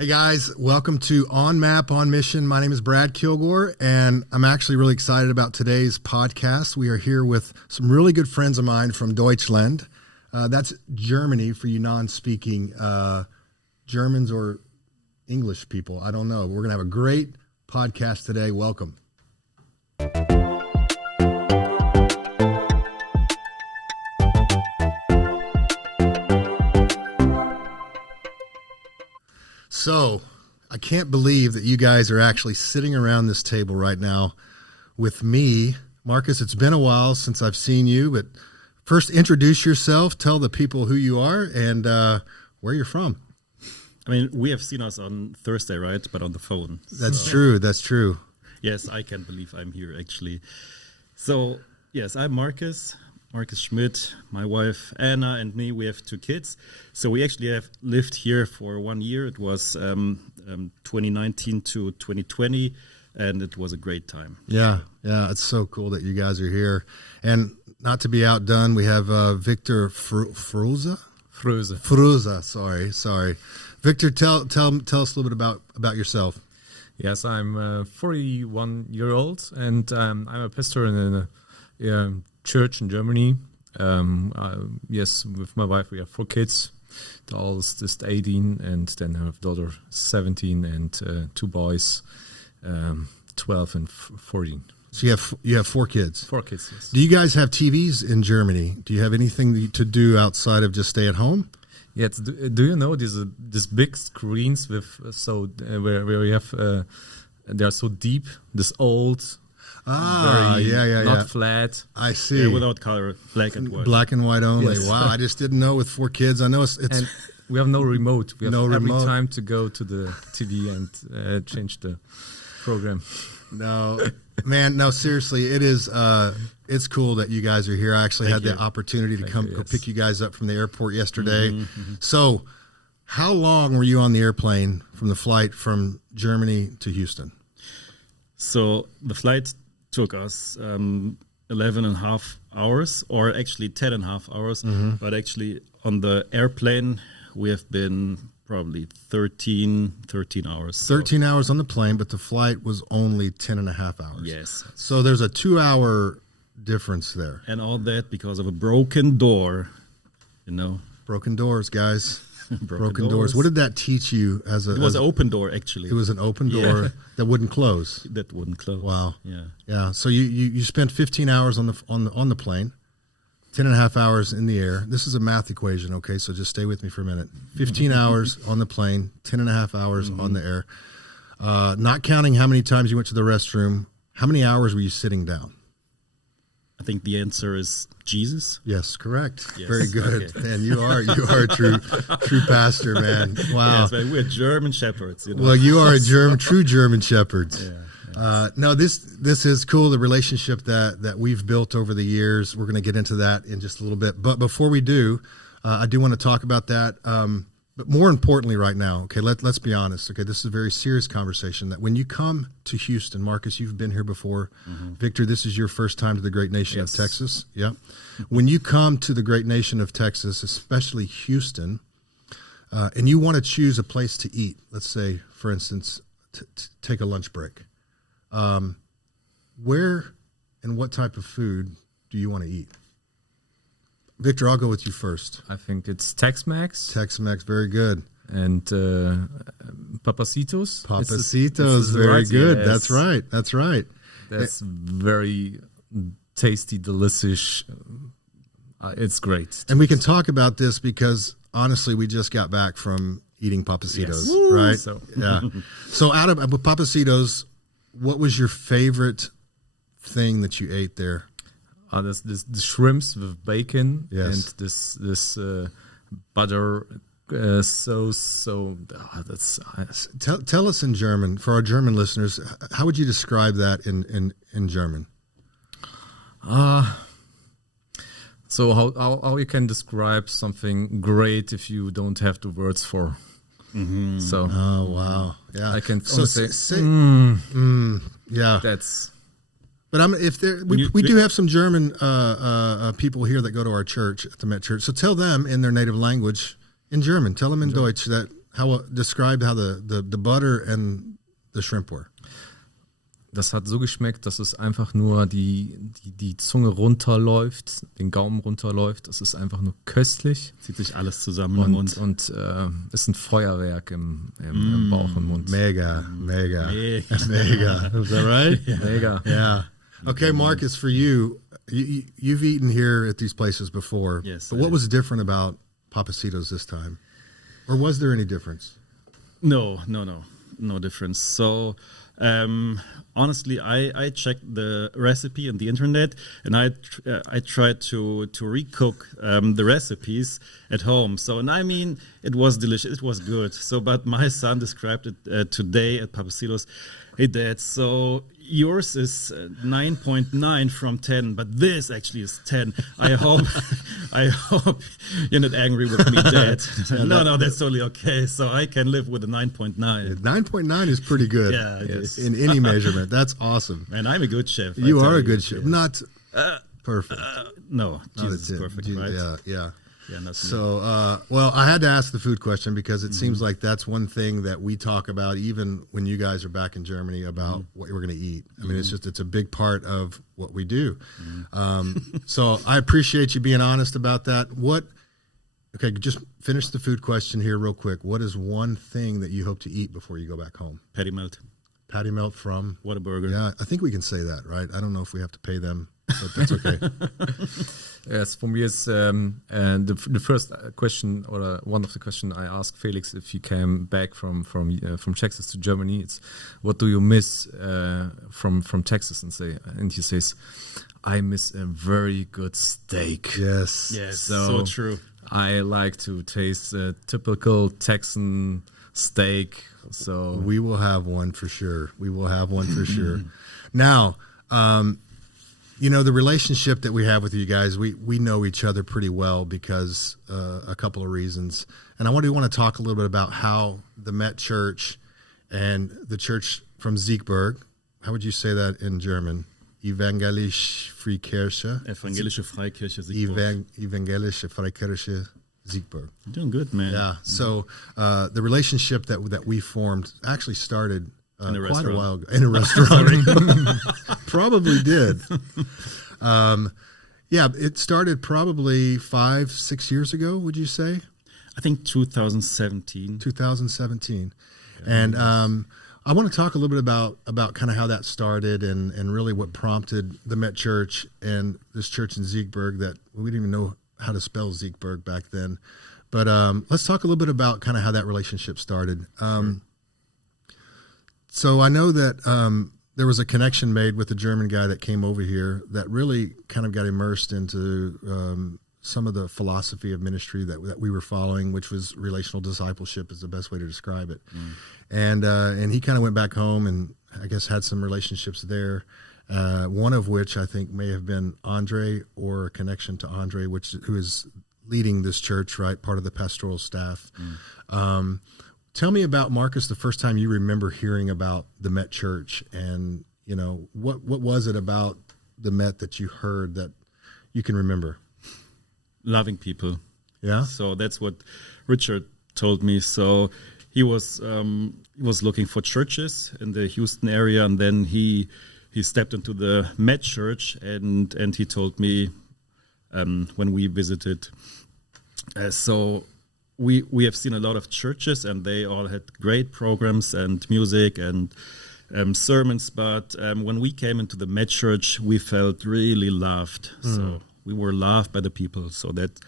Hey guys, welcome to On Map, On Mission. My name is Brad Kilgore, and I'm actually really excited about today's podcast. We are here with some really good friends of mine from Deutschland. That's Germany for you non-speaking Germans or English people. I don't know. We're going to have a great podcast today. Welcome. So, I can't believe that you guys are actually sitting around this table right now with me. Marcus, it's been a while since I've seen you, but first introduce yourself, tell the people who you are and where you're from. I mean, we have seen us on Thursday, right? But on the phone. That's true. Yes, I can't believe I'm here, actually. So, yes, I'm Markus Schmidt, my wife Anna, and me. We have 2 kids. So we actually have lived here for 1 year. It was 2019 to 2020, and it was a great time. Yeah, it's so cool that you guys are here. And not to be outdone, we have Victor Fruza, sorry. Victor, tell us a little bit about yourself. Yes, I'm 41-year-old, and I'm a pastor in a church in Germany. Yes, with my wife we have 4 kids. The oldest is just 18, and then I have a daughter 17, and 2 boys, 12 and 14. So you have 4 kids. 4 kids. Yes. Do you guys have TVs in Germany? Do you have anything to do outside of just stay at home? Yes. Do you know these big screens with where we have they are so deep? This old. Not flat. I see. Yeah, without color, black and white. Black and white only. Yes. Wow, I just didn't know with 4 kids. I know it's and we have no remote. We have every remote. time to go to the TV and change the program. No, man, no, seriously, it is. It's cool that you guys are here. I actually had the opportunity to go pick you guys up from the airport yesterday. Mm-hmm. So, how long were you on the airplane from the flight from Germany to Houston? So the flight took us 11 and a half hours, or actually 10 and a half hours. Mm-hmm. But actually on the airplane, we have been probably 13 hours. 13 hours on the plane, but the flight was only 10 and a half hours. Yes. So there's a 2-hour difference there. And all that because of a broken door, Broken doors, guys. Broken doors. What did that teach you as a... It was an open door, actually. It was an open door that wouldn't close. That wouldn't close. Wow. Yeah. So you spent 15 hours on the plane, 10 and a half hours in the air. This is a math equation, okay? So just stay with me for a minute. 15 hours on the plane, 10 and a half hours on the air. Not counting how many times you went to the restroom, how many hours were you sitting down? I think the answer is Jesus. Yes, correct. Yes. Very good. Okay. Man, you are a true pastor, man. Wow. Yes, man, we're German shepherds. Well, you are a true German shepherd. Yeah. No, this is cool. The relationship that we've built over the years. We're going to get into that in just a little bit. But before we do, I do want to talk about that. But more importantly, right now, okay, let's be honest. Okay, this is a very serious conversation. That when you come to Houston, Marcus, you've been here before. Mm-hmm. Victor, this is your first time to the great nation of Texas. Yeah. When you come to the great nation of Texas, especially Houston, and you want to choose a place to eat, let's say, for instance, to take a lunch break, where and what type of food do you want to eat? Victor, I'll go with you first. I think it's Tex-Mex. Tex-Mex, very good. And Papacitos. Papacitos, very good. Yes. That's right. That's very tasty, delicious. It's great. And we can talk about this because, honestly, we just got back from eating Papacitos, right? So out of Papacitos, what was your favorite thing that you ate there? The shrimps with bacon and this butter sauce. So that's tell us in German for our German listeners. How would you describe that in German? So how you can describe something great if you don't have the words for? Mm-hmm. So wow, yeah, I can say yeah. That's. But we do have some German people here that go to our church, at the Met Church. So tell them in their native language, in German. Tell them in Deutsch that describe how the butter and the shrimp were. Das hat so geschmeckt, dass es einfach nur die Zunge runterläuft, den Gaumen runterläuft. Das ist einfach nur köstlich. Zieht sich alles zusammen im Mund. Und ist ein Feuerwerk im Bauch und Mund. Mega. Is that right? Mega. Yeah. Okay, Marcus, for you've eaten here at these places before. Yes. But what was different about Papacitos this time? Or was there any difference? No difference. So honestly, I checked the recipe on the internet, and I tried to recook the recipes at home. So, and I mean, it was delicious. It was good. So, but my son described it today at Papacitos. Hey, Dad. So yours is 9.9 from 10, but this actually is 10. I hope you're not angry with me, Dad. No, that's totally okay. So I can live with a 9.9. 9.9 is pretty good. Yeah, it is. In any measurement. That's awesome. And I'm a good chef. You are a good chef. Yes. Not perfect. No, Jesus is perfect, right? Yeah. Yeah, not so, well, I had to ask the food question because it seems like that's one thing that we talk about even when you guys are back in Germany about what we're going to eat. I mean, it's a big part of what we do. So I appreciate you being honest about that. Okay, just finish the food question here real quick. What is one thing that you hope to eat before you go back home? Patty melt. Patty melt from? Whataburger. Yeah, I think we can say that, right? I don't know if we have to pay them, but that's okay. Yes, for me, it's the first question, or one of the questions I asked Felix if you came back from Texas to Germany. It's what do you miss from Texas? And he says, I miss a very good steak. Yes, so true. I like to taste a typical Texan steak. So we will have one for sure. Now, the relationship that we have with you guys, we know each other pretty well because a couple of reasons. And I want to talk a little bit about how the Met Church and the church from Siegburg, how would you say that in German? Evangelische Freikirche. Evangelische Freikirche Siegburg. Evangelische Freikirche Siegburg. You're doing good, man. Yeah. So the relationship that we formed actually started quite a while ago in a restaurant. Probably did. It started probably 5-6 years ago. Would you say? I think 2017. 2017, and I want to talk a little bit about kind of how that started and really what prompted the Met Church and this church in Siegburg that we didn't even know how to spell Siegburg back then. But let's talk a little bit about kind of how that relationship started. So I know that there was a connection made with the German guy that came over here that really kind of got immersed into some of the philosophy of ministry that we were following, which was relational discipleship is the best way to describe it. And he kind of went back home and I guess had some relationships there. One of which I think may have been Andre or a connection to Andre, who is leading this church, right? Part of the pastoral staff. Tell me about, Marcus, the first time you remember hearing about the Met Church and, what was it about the Met that you heard that you can remember? Loving people. Yeah. So that's what Richard told me. So he was looking for churches in the Houston area, and then he stepped into the Met Church, and he told me when we visited. So we have seen a lot of churches, and they all had great programs and music and sermons. But when we came into the Met Church, we felt really loved. So we were loved by the people. So that's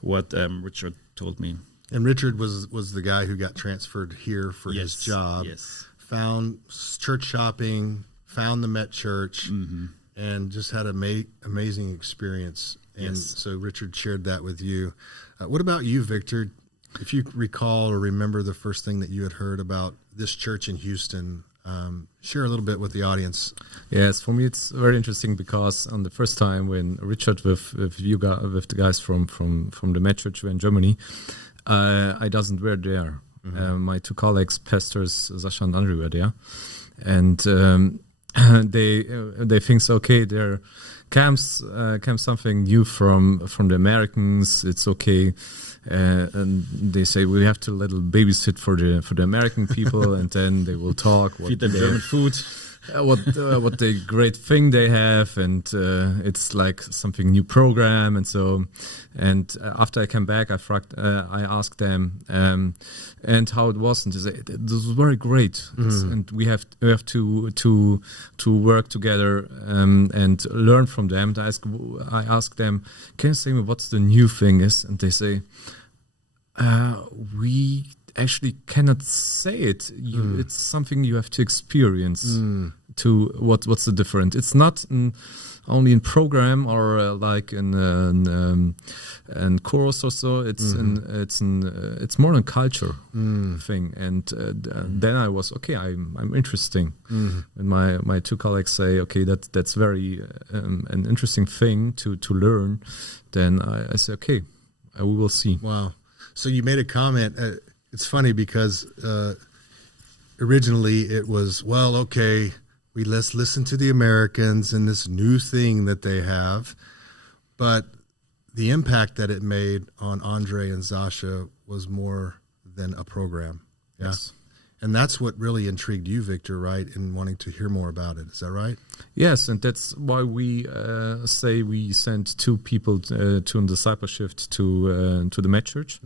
what Richard told me. And Richard was the guy who got transferred here for his job. Yes. Found church shopping, found the Met Church, and just had an amazing experience. And so Richard shared that with you. What about you, Victor? If you recall or remember the first thing that you had heard about this church in Houston, share a little bit with the audience. Yes, for me it's very interesting because on the first time when Richard with the guys from the Met Church were in Germany, I wasn't there. My two colleagues, pastors Sasha and Andre, were there, and they think so, okay, there comes something new from the Americans. It's okay, and they say we have to little babysit for the American people, and then they will talk. Feed them German food. What the great thing they have, and it's like something new program, and so. And after I came back, I asked them, and how it was, and they said this was very great, and we have to work together and learn from them. I asked them, can you say me what's the new thing is? And they say, we actually cannot say it. It's something you have to experience. To what's the difference? It's not only in program or like in course or so. It's more a culture thing. And then I was okay. I'm interesting. And my two colleagues say, okay, that's very an interesting thing to learn. Then I say, okay, we will see. Wow. So you made a comment. It's funny because originally it was, well, okay, let's listen to the Americans and this new thing that they have. But the impact that it made on Andre and Zasha was more than a program. Yeah. Yes. And that's what really intrigued you, Victor, right, in wanting to hear more about it. Is that right? Yes, and that's why we say we sent two people to a discipleship to the Med Church.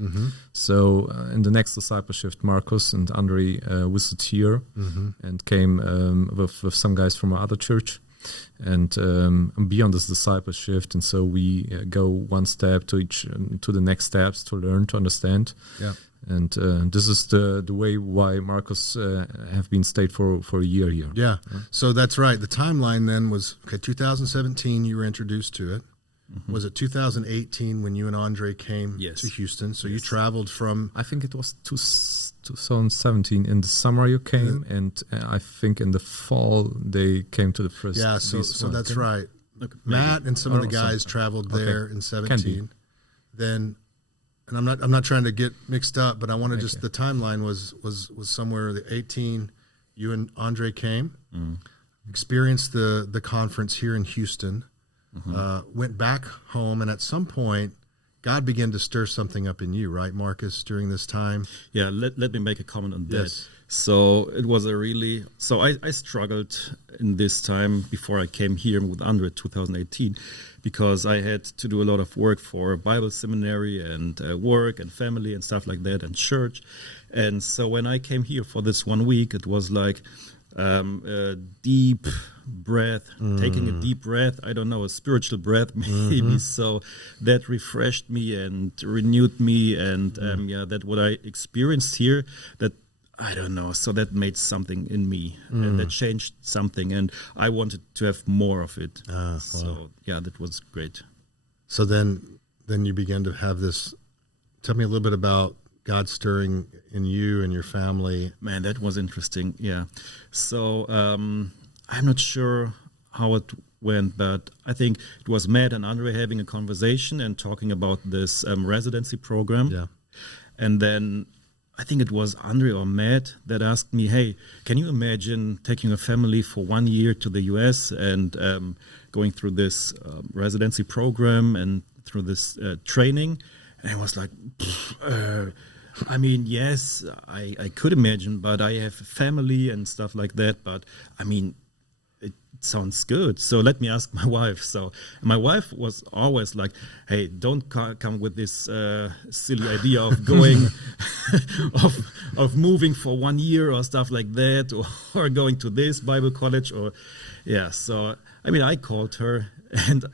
So in the next discipleship, Markus and Andre visited here and came with some guys from our other church and be on this discipleship. And so we go one step to the next steps to learn, to understand. Yeah. And this is the way why Markus have been stayed for a year here. Yeah, so that's right. The timeline then was, 2017 you were introduced to it. Was it 2018 when you and Andre came to Houston? So you traveled from... I think it was 2017. In the summer you came, and I think in the fall they came to the first... Yeah, so that's right. Okay. Matt and some of the guys traveled there in 17. Then... And I'm not trying to get mixed up, but I want to the timeline was somewhere the 18. You and Andre came, experienced the conference here in Houston, went back home, and at some point, God began to stir something up in you, right, Markus, during this time? Yeah, let me make a comment on that. Yes. So it was I struggled in this time before I came here with Andre 2018 because I had to do a lot of work for Bible seminary and work and family and stuff like that and church. And so when I came here for this 1 week, it was like a deep breath, taking a deep breath, I don't know, a spiritual breath maybe. So that refreshed me and renewed me. And that what I experienced here, that I don't know. So that made something in me, and that changed something, and I wanted to have more of it. So that was great. So then you began to have this. Tell me a little bit about God stirring in you and your family. Man, that was interesting. Yeah. So I'm not sure how it went, but I think it was Matt and Andre having a conversation and talking about this residency program. Yeah. And then I think it was Andre or Matt that asked me, hey, can you imagine taking a family for 1 year to the US and going through this residency program and through this training? And I was like, I mean, yes, I could imagine, but I have a family and stuff like that. But I mean, it sounds good. So let me ask my wife. So my wife was always like, hey, don't come with this silly idea of going, of moving for 1 year or stuff like that, or going to this Bible college or, So, I mean, I called her and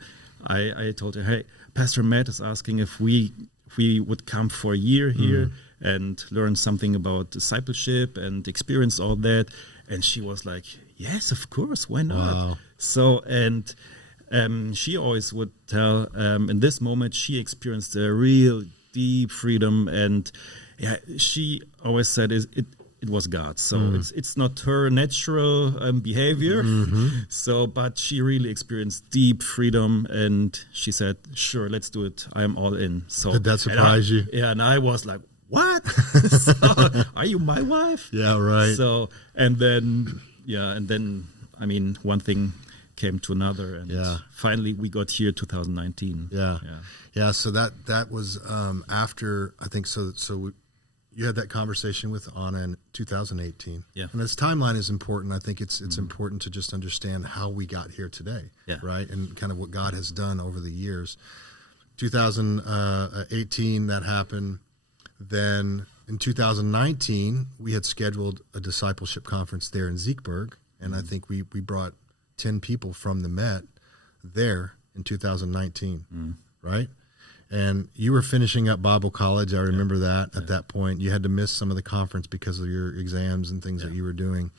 I told her, hey, Pastor Matt is asking if we would come for a year here and learn something about discipleship and experience all that. And she was like, yes, of course, why not? Wow. So, and she always would tell, in this moment, she experienced a real deep freedom. And she always said it was God. So it's not her natural behavior. So, but she really experienced deep freedom. And she said, sure, let's do it. I'm all in. So did that surprise you? Yeah, and I was like, what? So, are you my wife? Yeah, right. So, and then I mean, one thing came to another, and Yeah. finally we got here 2019. Yeah. So that was after, I think, you had that conversation with Anna in 2018. Yeah. And this timeline is important. I think it's important to just understand how we got here today. Yeah. Right. And kind of what God has done over the years. 2018, that happened. Then in 2019, we had scheduled a discipleship conference there in Siegburg. And I think we brought 10 people from the Met there in 2019. Right. And you were finishing up Bible college. I remember that at that point. You had to miss some of the conference because of your exams and things that you were doing.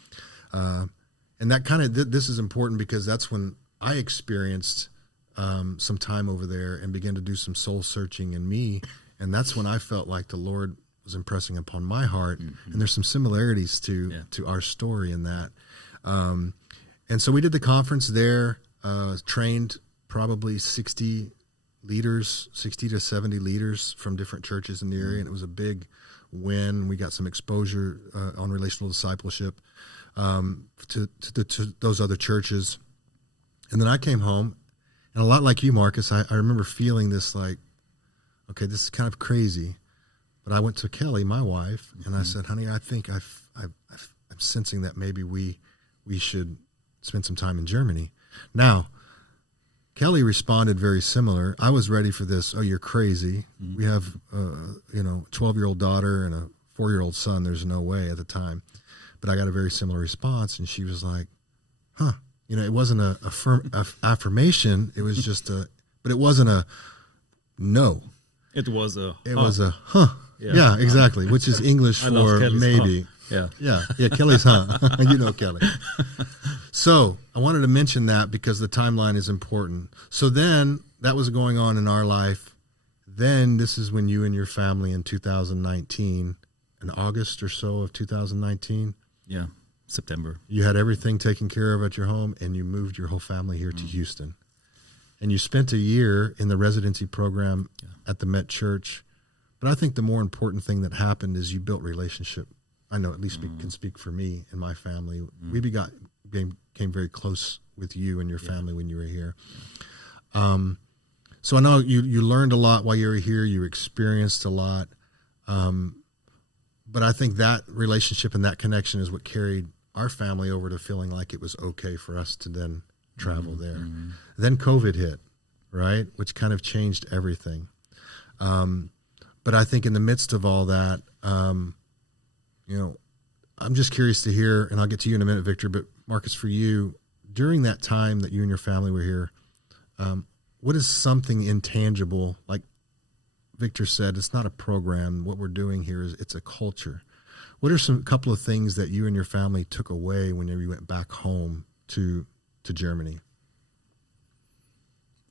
And that kind of, this is important because that's when I experienced some time over there and began to do some soul searching in me. And that's when I felt like the Lord was impressing upon my heart. And there's some similarities to our story in that. And so we did the conference there, trained probably 60 to 70 leaders from different churches in the area. And it was a big win. We got some exposure on relational discipleship to those other churches. And then I came home, and a lot like you, Marcus, I remember feeling this like, okay, this is kind of crazy. But I went to Kelly, my wife, and I said, honey, I think I'm sensing that maybe we should spend some time in Germany. Now, Kelly responded very similar. I was ready for this. Oh, you're crazy. We have, 12-year-old daughter and a 4-year-old son. There's no way at the time. But I got a very similar response, and she was like, huh. It wasn't a affirmation. It was just but it wasn't a no. It was a huh. Yeah, exactly. Which is English for maybe. Huh. Yeah. Kelly's huh. You know Kelly. So I wanted to mention that because the timeline is important. So then that was going on in our life. Then this is when you and your family in 2019, in August or so of 2019. Yeah, September. You had everything taken care of at your home, and you moved your whole family here to Houston. And you spent a year in the residency program at the Met Church. But I think the more important thing that happened is you built relationship. I know at least can speak for me and my family. We became very close with you and your family when you were here. So I know you learned a lot while you were here. You experienced a lot. But I think that relationship and that connection is what carried our family over to feeling like it was okay for us to then travel there. Then COVID hit, right? Which kind of changed everything. But I think in the midst of all that, I'm just curious to hear, and I'll get to you in a minute, Victor, but Marcus, for you, during that time that you and your family were here, what is something intangible, like Victor said, it's not a program. What we're doing here is it's a culture. What are a couple of things that you and your family took away when you went back home to Germany?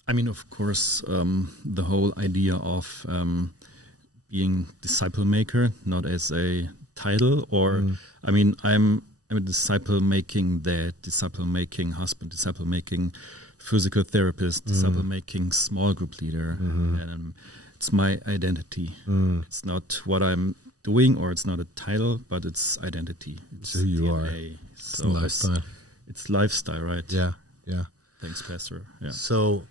I mean, of course, the whole idea of being disciple maker, not as a title, or I mean, I'm a disciple making dad, disciple making husband, disciple making physical therapist, disciple making small group leader, and it's my identity. It's not what I'm doing, or it's not a title, but it's identity. It's who you DNA. are. So lifestyle. It's lifestyle, right? Yeah. Thanks, Pastor. Yeah. So,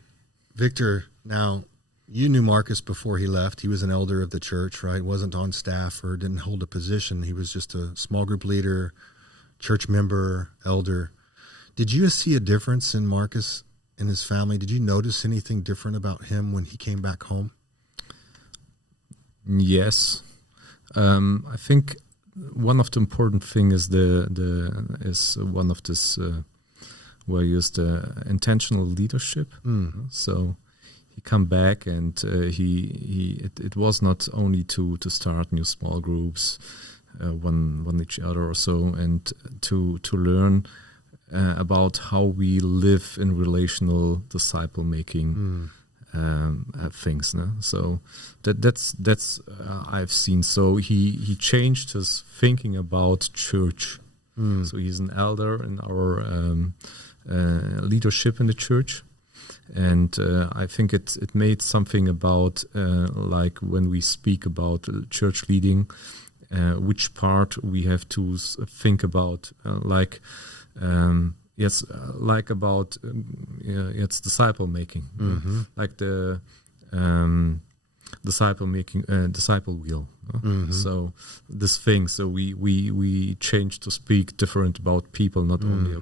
Victor, now you knew Marcus before he left. He was an elder of the church, right? Wasn't on staff or didn't hold a position. He was just a small group leader, church member, elder. Did you see a difference in Marcus and his family? Did you notice anything different about him when he came back home? Yes. I think one of the important thing is one of this values, the intentional leadership. So he come back, and it was not only to start new small groups, one each other or so, and to learn about how we live in relational disciple making things. No? So that's I've seen. So he changed his thinking about church. So he's an elder in our leadership in the church. And I think it made something about like when we speak about church leading, which part we have to think about. yes, like about it's disciple making, like the disciple wheel. So this thing. So we change to speak different about people. Not only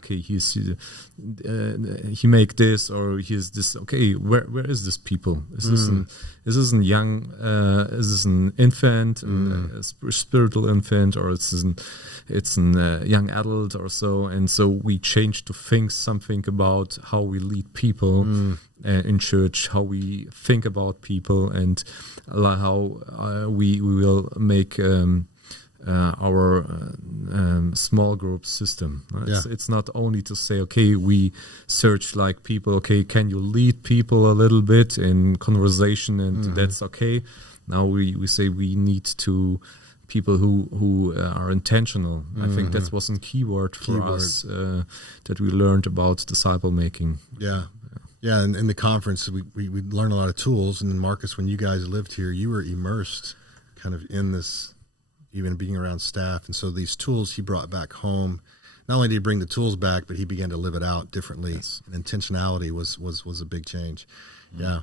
he make this or he's this. Okay, where is this people? Is this a young? Is this an infant, a spiritual infant, or it's an young adult or so? And so we change to think something about how we lead people in church, how we think about people, and how we will make our small group system. It's not only to say, okay, we search like people, okay, can you lead people a little bit in conversation, and that's okay. Now we say we need to people who are intentional. I think that was a key word for us that we learned about disciple making. Yeah, and in the conference, we learned a lot of tools. And then, Marcus, when you guys lived here, you were immersed kind of in this, even being around staff. And so these tools he brought back home. Not only did he bring the tools back, but he began to live it out differently. Yes. And intentionality was a big change. Yeah.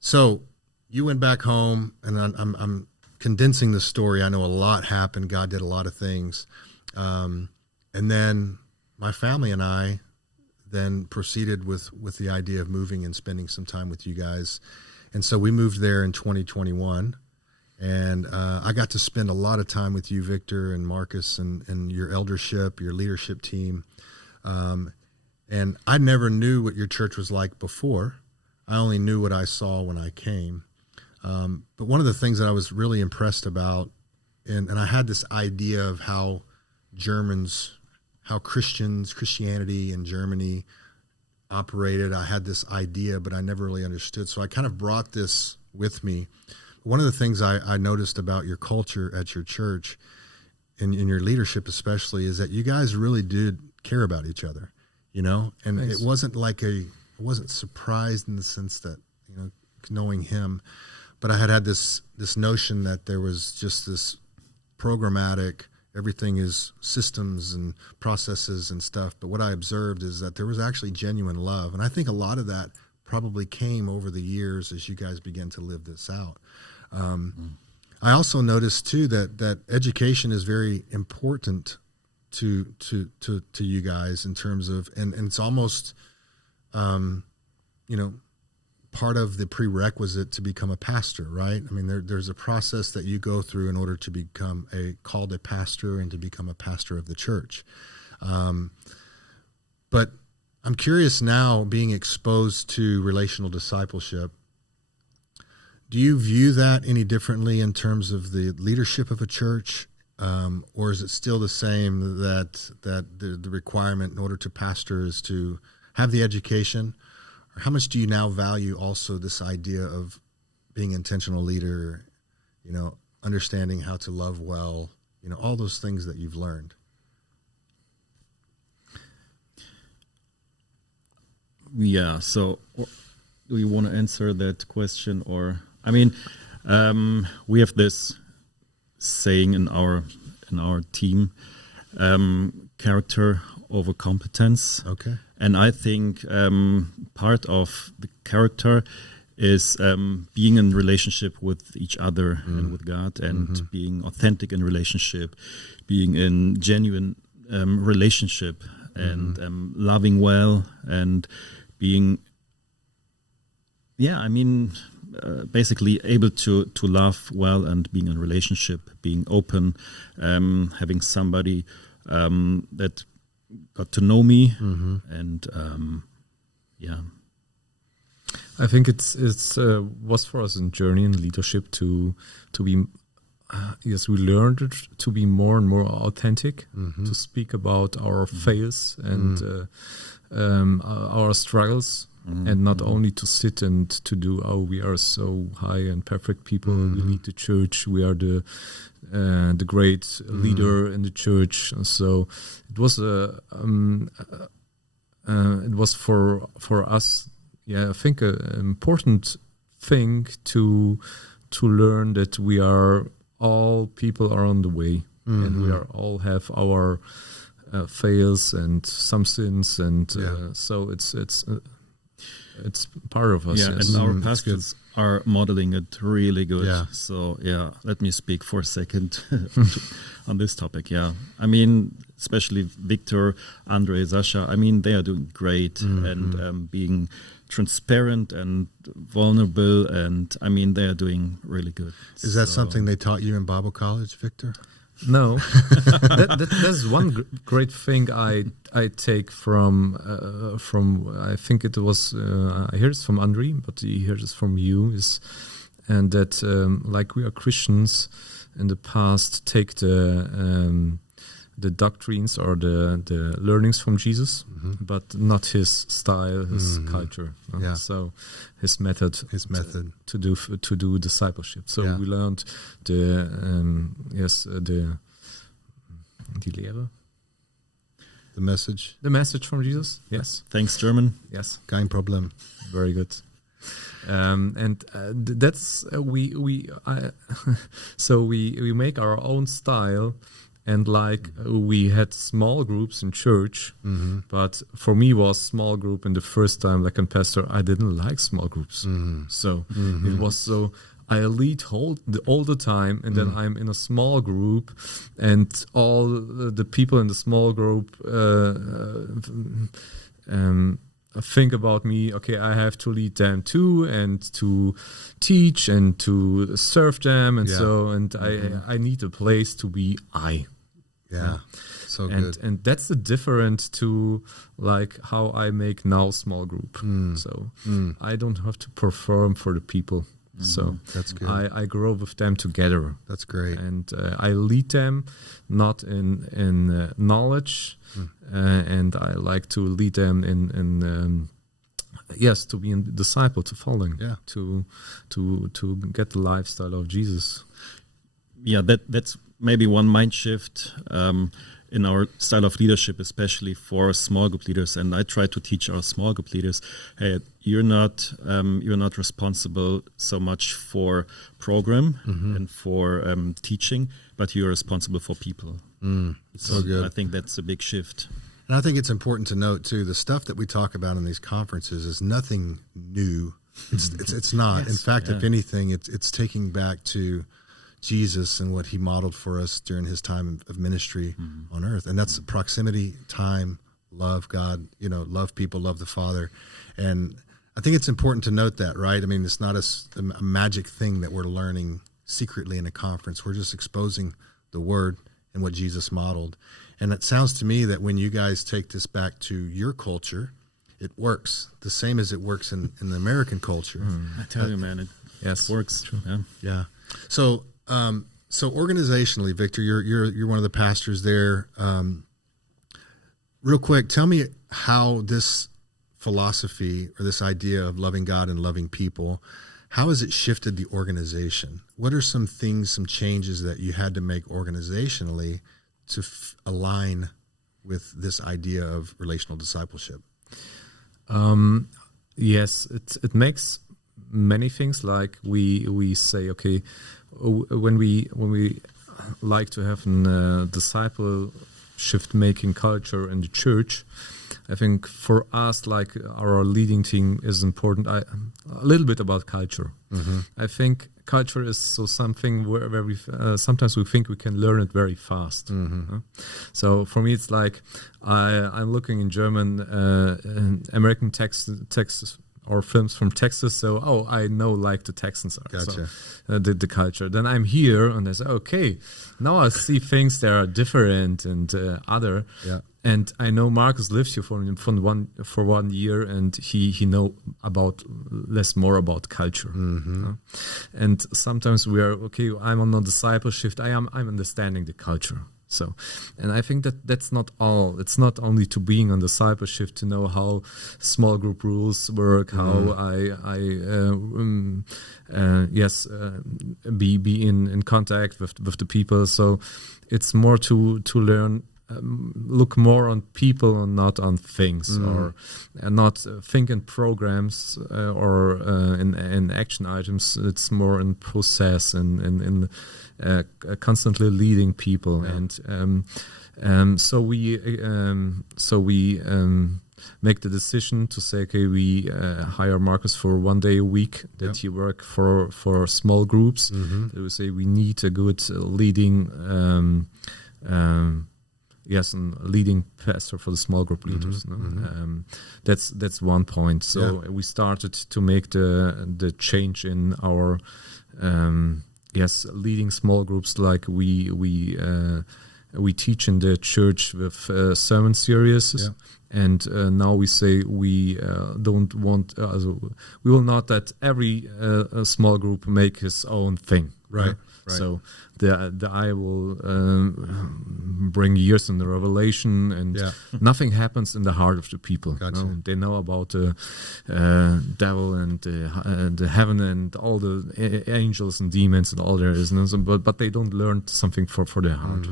So you went back home, and I'm condensing the story. I know a lot happened. God did a lot of things. And then my family and I then proceeded with the idea of moving and spending some time with you guys. And so we moved there in 2021. And I got to spend a lot of time with you, Victor and Marcus, and your eldership, your leadership team. And I never knew what your church was like before. I only knew what I saw when I came. But one of the things that I was really impressed about, and I had this idea of how Christianity in Germany operated. I had this idea, but I never really understood. So I kind of brought this with me. One of the things I noticed about your culture at your church, and in your leadership especially, is that you guys really did care about each other, and Thanks. It wasn't like I wasn't surprised in the sense that, knowing him, but I had this notion that there was just this programmatic, everything is systems and processes and stuff. But what I observed is that there was actually genuine love. And I think a lot of that probably came over the years as you guys began to live this out. I also noticed too that education is very important to you guys in terms of, and it's almost, part of the prerequisite to become a pastor, right? I mean, there's a process that you go through in order to become called a pastor and to become a pastor of the church. But I'm curious now, being exposed to relational discipleship, do you view that any differently in terms of the leadership of a church? Or is it still the same that the requirement in order to pastor is to have the education? Or how much do you now value also this idea of being an intentional leader, understanding how to love well, all those things that you've learned? Yeah, so do you want to answer that question? Or, I mean, we have this saying in our team, character over competence. Okay. And I think part of the character is being in relationship with each other and with God, and being authentic in relationship, being in genuine relationship, and loving well, and being, basically able to love well and being in relationship, being open, having somebody that got to know me, and I think it's was for us a journey in leadership to be yes, we learned to be more and more authentic, to speak about our fails and our struggles, and not only to sit and to do, we are so high and perfect people, we lead the church, we are the great leader in the church. So it was for us, I think an important thing to learn that we are all people are on the way, and we are all have our fails and some sins, and so it's part of us. Yeah, yes. and our pastors are modeling it really good. Yeah. So, let me speak for a second on this topic. Yeah, I mean, especially Victor, Andre, Sasha, I mean, they are doing great and being transparent and vulnerable, and I mean, they are doing really good. Is that something they taught you in Bible college, Victor? No, that's one great thing I take from I think it was I heard it from Andre, but he heard it from you, and that like we are Christians in the past take the doctrines or the learnings from Jesus, but not his style, his culture. So his method to do discipleship. So we learned die Lehre, the message from Jesus. Yes, thanks, German. Yes, kein Problem. Very good. And that's so we make our own style. And like we had small groups in church, but for me was small group in the first time, like in pastor, I didn't like small groups. So it was so I lead all the time, and then I'm in a small group, and all the people in the small group think about me. Okay, I have to lead them too, and to teach and to serve them, and so I need a place to be I. Yeah. So good. And that's the difference to like how I make now small group. So I don't have to perform for the people. So that's good. I grow with them together. That's great. And I lead them not in knowledge, and I like to lead them in to be a disciple, to following, to get the lifestyle of Jesus. Yeah, that's maybe one mind shift in our style of leadership, especially for small group leaders. And I try to teach our small group leaders, hey, you're not responsible so much for program and for teaching, but you're responsible for people. So good. I think that's a big shift. And I think it's important to note too, the stuff that we talk about in these conferences is nothing new. It's not. Yes. In fact, if anything, it's taking back to Jesus and what he modeled for us during his time of ministry on earth. And that's proximity, time, love God, love people, love the Father. And I think it's important to note that, right? I mean, it's not a magic thing that we're learning secretly in a conference. We're just exposing the word and what Jesus modeled. And it sounds to me that when you guys take this back to your culture, it works the same as it works in the American culture. I tell you, man, it works. Yeah. So organizationally, Victor, you're one of the pastors there. Real quick, tell me how this philosophy or this idea of loving God and loving people, how has it shifted the organization? What are some things, some changes that you had to make organizationally to align with this idea of relational discipleship? Yes, it makes many things. Like we say, okay, when we like to have a discipleship making culture in the church, I think for us, like our leading team is important. A little bit about culture. I think culture is something where we sometimes we think we can learn it very fast. So for me, it's like I'm looking in German, American Texas or films from Texas. So I know like the Texans are. Gotcha. So, the culture. Then I'm here and I say, okay, now I see things that are different and other. Yeah. And I know Markus lives here for 1 year, and he know more about culture. And sometimes we are okay. I'm on a discipleship. I'm understanding the culture. So, and I think that's not all. It's not only to being on discipleship to know how small group rules work, how be in contact with the people. So, it's more to learn. Look more on people and not on things, or not think in programs or in action items. It's more in process and constantly leading people, and so we make the decision to say, okay, we hire Markus for 1 day a week that he work for small groups. We say we need a good leading leading pastor for the small group leaders. That's one point. So we started to make the change in our leading small groups, like we teach in the church with sermon series. And now we say we don't want, we will not that every small group make his own thing. Right. So the I will bring years in the revelation, and nothing happens in the heart of the people. Gotcha. They know about the devil and the heaven and all the angels and demons and all there is, but they don't learn something for their heart.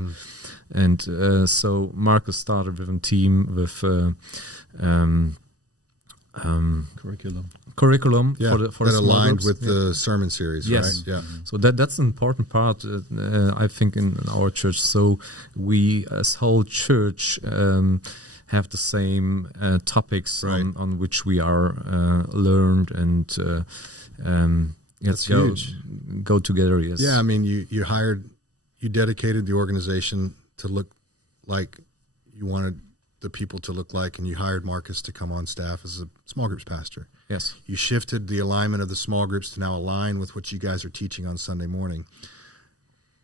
And so Markus started with a team with curriculum for the that aligned groups. with the sermon series, yes. right? Yeah. So that's an important part, I think, in our church. So we, as whole church, have the same topics on which we are learned, and That's huge. Go together. Yes. Yeah, I mean, you dedicated the organization to look like you wanted the people to look like, and you hired Markus to come on staff as a small groups pastor. Yes. You shifted the alignment of the small groups to now align with what you guys are teaching on Sunday morning.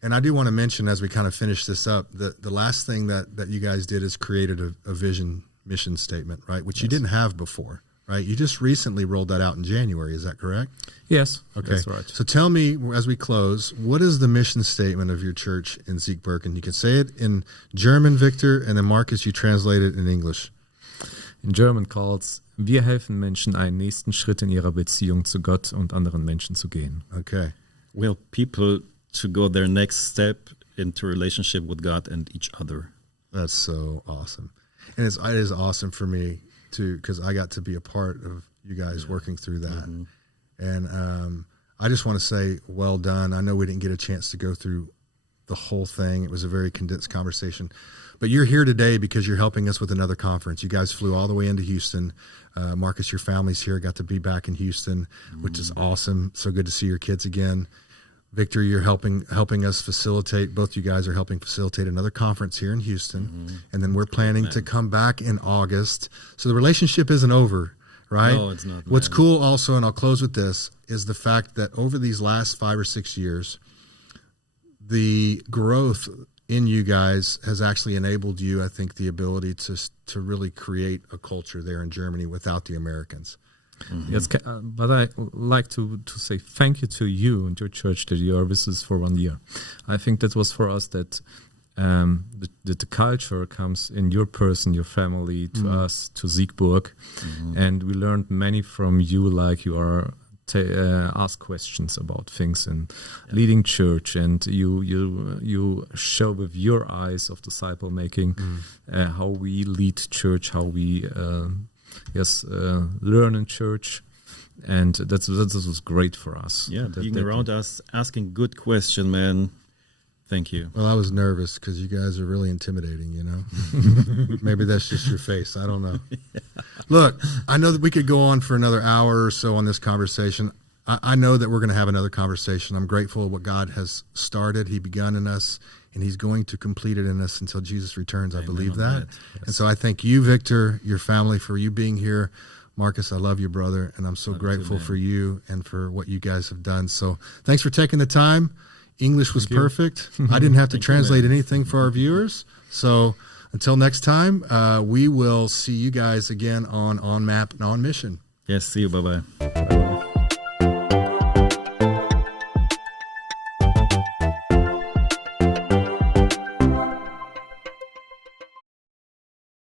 And I do want to mention, as we kind of finish this up, that the last thing that you guys did is created a vision mission statement, right? Which you didn't have before, right? You just recently rolled that out in January. Is that correct? Yes. Okay. That's right. So tell me, as we close, what is the mission statement of your church in Siegburg? And you can say it in German, Victor, and then Markus, you translate it in English. In German calls, wir helfen Menschen, einen nächsten Schritt in ihrer Beziehung zu Gott und anderen Menschen zu gehen. Okay. We help people to go their next step into relationship with God and each other. That's so awesome. And it is awesome for me too, because I got to be a part of you guys working through that. Mm-hmm. And I just want to say, well done. I know we didn't get a chance to go through the whole thing. It was a very condensed conversation. But you're here today because you're helping us with another conference. You guys flew all the way into Houston. Markus, your family's here, got to be back in Houston, which is awesome. So good to see your kids again. Victor, you're helping us facilitate. Both you guys are helping facilitate another conference here in Houston. And then we're planning to come back in August. So the relationship isn't over, right? No, it's not. What's cool also, and I'll close with this, is the fact that over these last 5 or 6 years, the growth in you guys has actually enabled you, I think, the ability to really create a culture there in Germany without the Americans. Mm-hmm. Yes, but I like to say thank you to you and your church that you are with us for 1 year. I think that was for us that the culture comes in your person, your family, to us, to Siegburg, and we learned many from you, like you are ask questions about things and leading church, and you show with your eyes of disciple making how we lead church, how we learn in church, and that was great for us. Yeah, being around us, asking good question, man. Thank you. Well, I was nervous because you guys are really intimidating, you know. Maybe that's just your face. I don't know. Look, I know that we could go on for another hour or so on this conversation. I know that we're going to have another conversation. I'm grateful what God has started. He begun in us, and He's going to complete it in us until Jesus returns. I believe that. Yes. And so I thank you, Victor, your family, for you being here. Markus, I love you, brother, and I'm so grateful for you and for what you guys have done. So thanks for taking the time. English was perfect. I didn't have to translate anything for our viewers. So until next time, we will see you guys again on Map and On Mission. Yes, see you. Bye-bye.